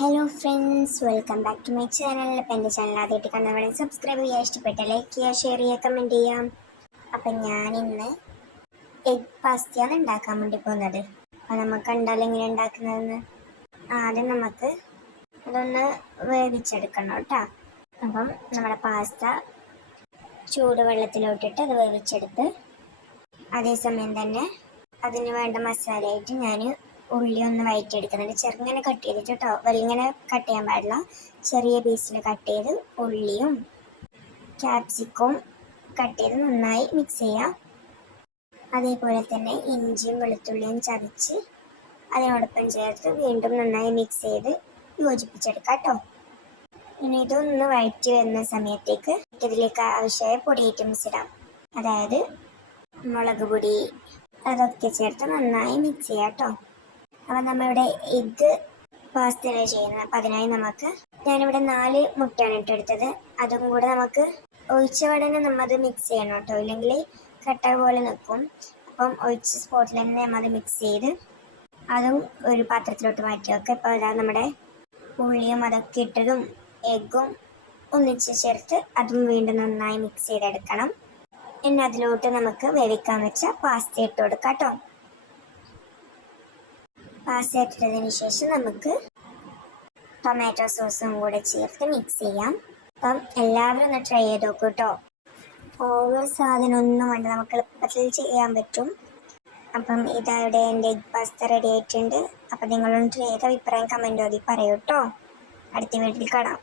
Hello friends, welcome back to my channel. അപ്പം എൻ്റെ channel ആദ്യമായിട്ട് കണ്ടവരെ സബ്സ്ക്രൈബ് ചെയ്യുക, ഇഷ്ടപ്പെട്ട ലൈക്ക് ചെയ്യുക, ഷെയർ ചെയ്യുക, കമൻറ്റ് ചെയ്യാം. അപ്പം ഞാനിന്ന് എഗ് പാസ്തയാണ് ഉണ്ടാക്കാൻ വേണ്ടി പോകുന്നത്. അപ്പം നമുക്ക് കണ്ടാലും എങ്ങനെ ഉണ്ടാക്കുന്നതെന്ന്. ആദ്യം നമുക്ക് അതൊന്ന് വേവിച്ചെടുക്കണം കേട്ടോ. അപ്പം നമ്മുടെ പാസ്ത ചൂടുവെള്ളത്തിലോട്ടിട്ട് അത് വേവിച്ചെടുത്ത് അതേസമയം തന്നെ അതിന് വേണ്ട മസാലയായിട്ട് ഞാൻ ഉള്ളി ഒന്ന് വഴറ്റിയെടുക്കുന്നുണ്ട്. ചെറുങ്ങനെ കട്ട് ചെയ്തിട്ട് കേട്ടോ, വലിങ്ങനെ കട്ട് ചെയ്യാൻ പാടില്ല. ചെറിയ പീസിൽ കട്ട് ചെയ്ത് ഉള്ളിയും ക്യാപ്സിക്കവും കട്ട് ചെയ്ത് നന്നായി മിക്സ് ചെയ്യാം. അതേപോലെ തന്നെ ഇഞ്ചിയും വെളുത്തുള്ളിയും ചതച്ച് അതിനോടൊപ്പം ചേർത്ത് വീണ്ടും നന്നായി മിക്സ് ചെയ്ത് യോജിപ്പിച്ചെടുക്കാം കേട്ടോ. ഇനി ഇതൊന്ന് വഴറ്റി വരുന്ന സമയത്തേക്ക് ഇതിലേക്ക് ആവശ്യമായ പൊടി ഐറ്റംസ് ഇടാം. അതായത് മുളക് പൊടി, അതൊക്കെ ചേർത്ത് നന്നായി മിക്സ് ചെയ്യാം കേട്ടോ. അപ്പം നമ്മളിവിടെ എഗ്ഗ് പാസ്തയാണ് ചെയ്യുന്നത്. അപ്പം അതിനായി ഞാനിവിടെ 4 മുട്ടയാണ് ഇട്ടെടുത്തത്. അതും കൂടെ നമുക്ക് ഒഴിച്ച ഉടനെ നമ്മത് മിക്സ് ചെയ്യണം കേട്ടോ, ഇല്ലെങ്കിൽ കട്ട പോലെ നിൽക്കും. അപ്പം ഒഴിച്ച സ്പോട്ടിൽ തന്നെ നമ്മത് മിക്സ് ചെയ്ത് അതും ഒരു പാത്രത്തിലോട്ട് മാറ്റി വെക്കുക. ഇപ്പോൾ അതാ നമ്മുടെ ഉള്ളിയും അതൊക്കെ ഇട്ടതും എഗ്ഗും ഒന്നിച്ച് ചേർത്ത് അതും വീണ്ടും നന്നായി മിക്സ് ചെയ്തെടുക്കണം. പിന്നെ അതിലോട്ട് നമുക്ക് വേവിക്കാൻ വെച്ച പാസ്ത ഇട്ട് കൊടുക്കാം കേട്ടോ. പാസ്ത ഇട്ടതിന് ശേഷം നമുക്ക് ടൊമാറ്റോ സോസും കൂടെ ചേർത്ത് മിക്സ് ചെയ്യാം. അപ്പം എല്ലാവരും ഒന്ന് ട്രൈ ചെയ്ത് നോക്കൂ കേട്ടോ. ഓവർ സാധനമൊന്നും വേണ്ട, നമുക്ക് എളുപ്പത്തിൽ ചെയ്യാൻ പറ്റും. അപ്പം ഇതായുടെ എൻ്റെ എഗ് പാസ്ത റെഡി ആയിട്ടുണ്ട്. അപ്പം നിങ്ങളൊന്ന് ട്രൈ ചെയ്ത് അഭിപ്രായം കമൻറ്റ് പറയൂ കേട്ടോ. അടുത്ത വീട്ടിൽ കാണാം.